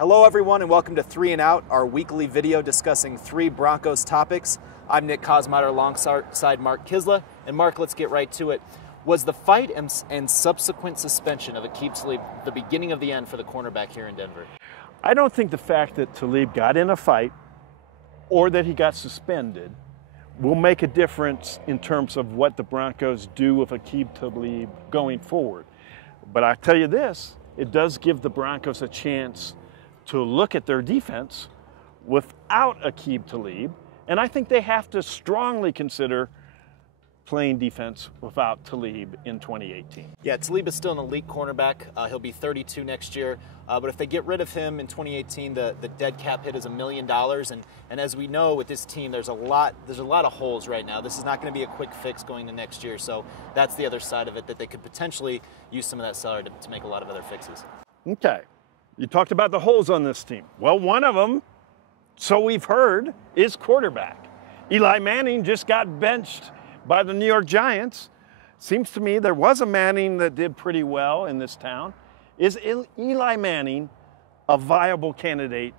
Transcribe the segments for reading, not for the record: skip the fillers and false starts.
Hello everyone and welcome to 3 and Out, our weekly video discussing 3 Broncos topics. I'm Nick Kosmider alongside Mark Kiszla. And Mark, let's get right to it. Was the fight and subsequent suspension of Aqib Talib the beginning of the end for the cornerback here in Denver? I don't think the fact that Talib got in a fight or that he got suspended will make a difference in terms of what the Broncos do with Aqib Talib going forward. But I tell you this, it does give the Broncos a chance to look at their defense without Aqib Talib, and I think they have to strongly consider playing defense without Talib in 2018. Yeah, Talib is still an elite cornerback. He'll be 32 next year, but if they get rid of him in 2018, the dead cap hit is $1 million, and as we know with this team, there's a lot of holes right now. This is not going to be a quick fix going to next year, so that's the other side of it, that they could potentially use some of that salary to make a lot of other fixes. Okay. You talked about the holes on this team. Well, one of them, so we've heard, is quarterback. Eli Manning just got benched by the New York Giants. Seems to me there was a Manning that did pretty well in this town. Is Eli Manning a viable candidate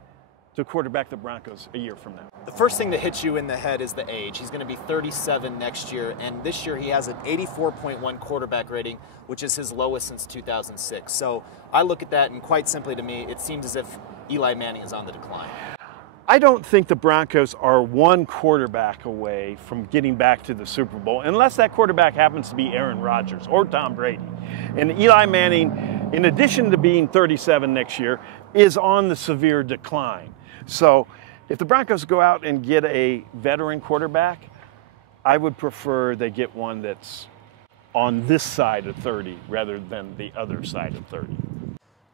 to quarterback the Broncos a year from now? The first thing that hits you in the head is the age. He's going to be 37 next year, and this year he has an 84.1 quarterback rating, which is his lowest since 2006. So I look at that, and quite simply to me, it seems as if Eli Manning is on the decline. I don't think the Broncos are one quarterback away from getting back to the Super Bowl, unless that quarterback happens to be Aaron Rodgers or Tom Brady. And Eli Manning, in addition to being 37 next year, is on the severe decline. So if the Broncos go out and get a veteran quarterback, I would prefer they get one that's on this side of 30 rather than the other side of 30.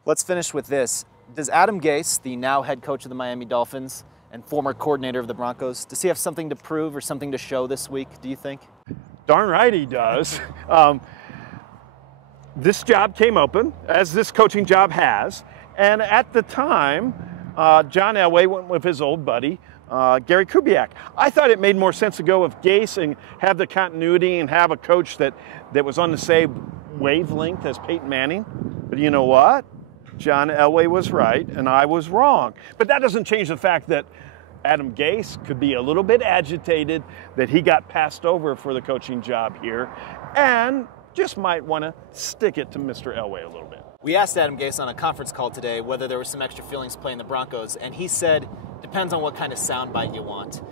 Let's finish with this. Does Adam Gase, the now head coach of the Miami Dolphins and former coordinator of the Broncos, does he have something to prove or something to show this week, do you think? Darn right he does. This job came open, as this coaching job has, and at the time, John Elway went with his old buddy, Gary Kubiak. I thought it made more sense to go with Gase and have the continuity and have a coach that was on the same wavelength as Peyton Manning. But you know what? John Elway was right and I was wrong. But that doesn't change the fact that Adam Gase could be a little bit agitated that he got passed over for the coaching job here and just might want to stick it to Mr. Elway a little bit. We asked Adam Gase on a conference call today whether there were some extra feelings playing the Broncos, and he said, depends on what kind of soundbite you want.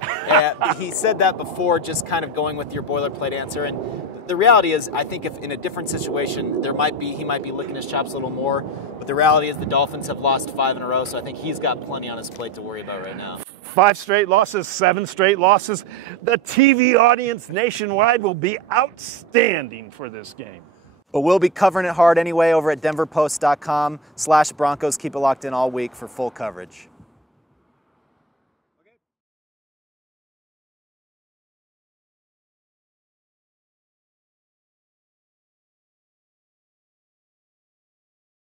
He said that before just kind of going with your boilerplate answer, and the reality is, I think if in a different situation, he might be licking his chops a little more, but the reality is the Dolphins have lost 5 in a row, so I think he's got plenty on his plate to worry about right now. 5 straight losses, 7 straight losses. The TV audience nationwide will be outstanding for this game. But we'll be covering it hard anyway over at denverpost.com/Broncos. Keep it locked in all week for full coverage.